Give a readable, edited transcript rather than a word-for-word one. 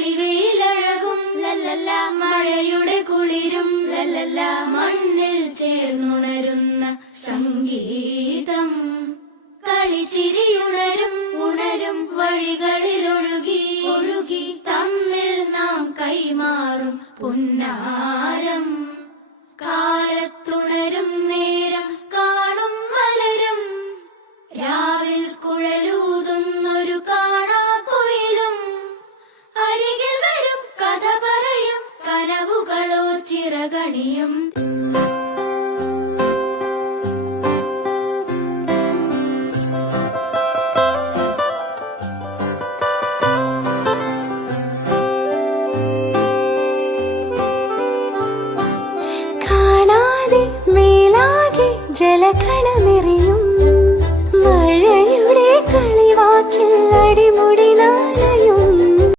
തെളിവെയിലഴകും ലല്ലല്ല, മഴയുടെ കുളിരും ലല്ലല്ല, മണ്ണിൽ ചേർന്നുണരുന്ന സംഗീതം. കളിച്ചിരിയുണരും ഉണരും വഴികളിൽ ഒഴുകി ഒഴുകി തമ്മിൽ നാം കൈമാറും പുന്നാരം. കാലത്തുണരും നേരം കാണും മലരും, രാവിൽ കുഴലൂതുന്നൊരു കാണാക്കുയിലും. അരികിൽ വരും കഥ പറയും കനവുകളോ ചിറകണിയും. ജലകണ